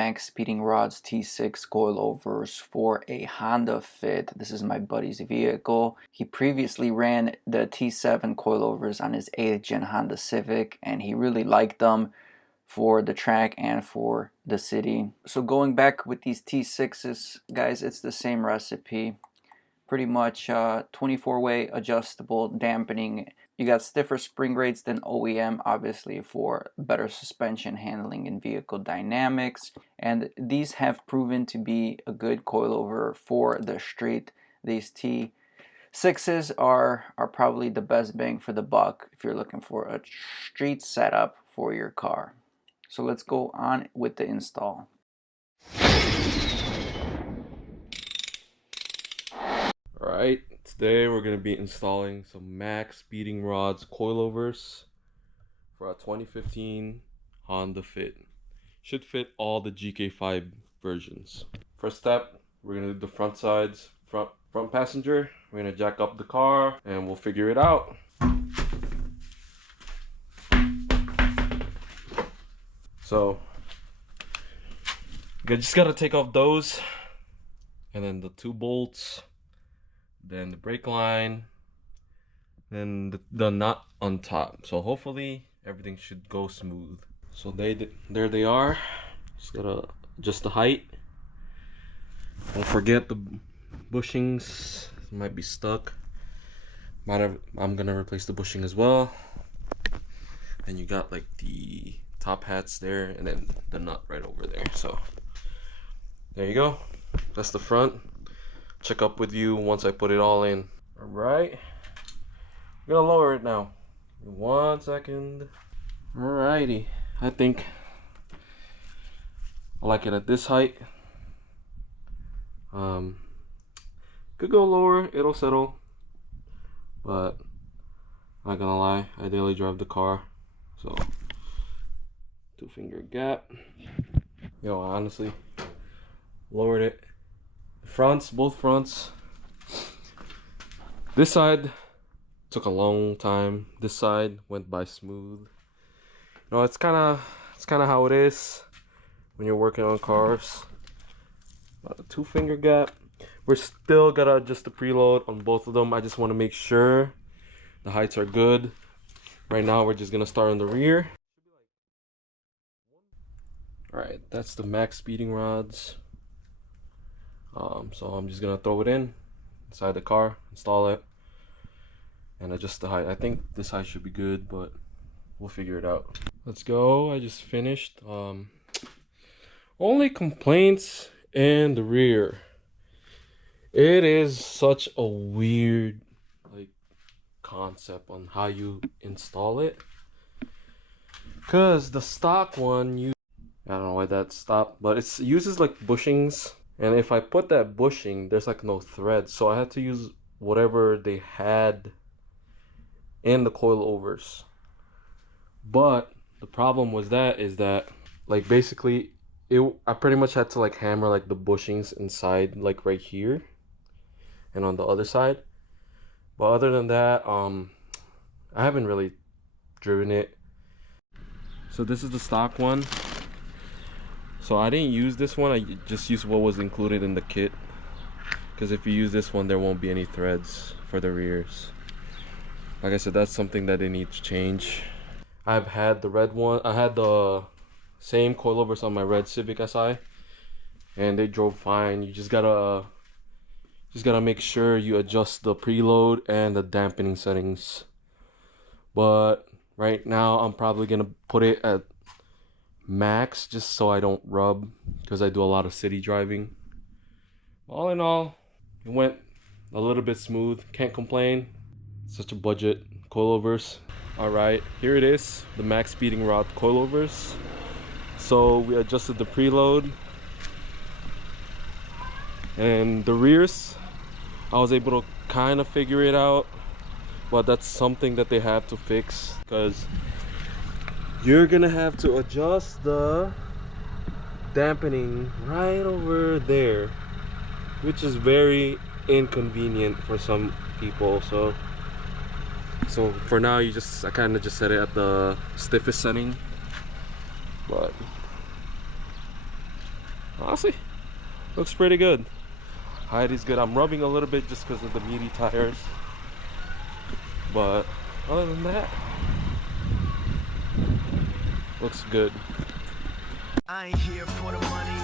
MaXpeedingRods T6 coilovers for a Honda Fit. This is my buddy's vehicle. He previously ran the T7 coilovers on his 8th gen Honda Civic and he really liked them for the track and for the city. So going back with these T6s, guys, it's the same recipe. Pretty much 24-way adjustable dampening. You got stiffer spring rates than OEM, obviously, for better suspension handling and vehicle dynamics. And these have proven to be a good coilover for the street. These T6s are probably the best bang for the buck if you're looking for a street setup for your car. So let's go on with the install. Alright, today we're going to be installing some MaXpeedingRods coilovers for a 2015 Honda Fit. Should fit all the GK5 versions. First step, we're going to do the front sides, front passenger. We're going to jack up the car and we'll figure it out. So, you just got to take off those and then the 2 bolts. Then the brake line, then the nut on top. So hopefully everything should go smooth. So there they are. Just gotta adjust the height. Don't forget the bushings. It might be stuck. I'm gonna replace the bushing as well. And you got like the top hats there, and then the nut right over there. So there you go. That's the front. Check up with you once I put it all in. Alright, I'm gonna lower it now. 1 second. Alrighty, I think I like it at this height. Could go lower, it'll settle, but not gonna lie, I daily drive the car, so 2-finger gap. Yo, honestly lowered it. Fronts, both fronts. This side took a long time. This side went by smooth. You know, it's kind of how it is when you're working on cars. About a 2-finger gap. We're still gonna adjust the preload on both of them. I just want to make sure the heights are good. Right now, we're just gonna start on the rear. All right, that's the MaXpeedingRods. So I'm just gonna throw it inside the car, install it, and adjust the height. I think this height should be good, but we'll figure it out. Let's go. I just finished. Only complaints in the rear. It is such a weird concept on how you install it, because the stock one, I don't know why that stopped, but it uses like bushings. And if I put that bushing, there's like no thread. So I had to use whatever they had in the coilovers. But the problem was like basically I pretty much had to like hammer like the bushings inside, like right here and on the other side. But other than that, I haven't really driven it. So this is the stock one. So I didn't use this one, I just used what was included in the kit. Because if you use this one, there won't be any threads for the rears. Like I said, that's something that they need to change. I've had the red one, I had the same coilovers on my red Civic Si. And they drove fine. You just gotta make sure you adjust the preload and the dampening settings. But right now, I'm probably gonna put it at max just so I don't rub, because I do a lot of city driving. All in all, it went a little bit smooth. Can't complain. Such a budget coilovers. All right, here it is, the MaXpeedingRod coilovers. So we adjusted the preload and the rears. I was able to kind of figure it out, but that's something that they have to fix, because you're gonna have to adjust the dampening right over there, which is very inconvenient for some people. So for now, I kind of just set it at the stiffest setting. But Honestly, looks pretty good. Height is good. I'm rubbing a little bit just because of the meaty tires. But other than that, looks good. I ain't here for the money.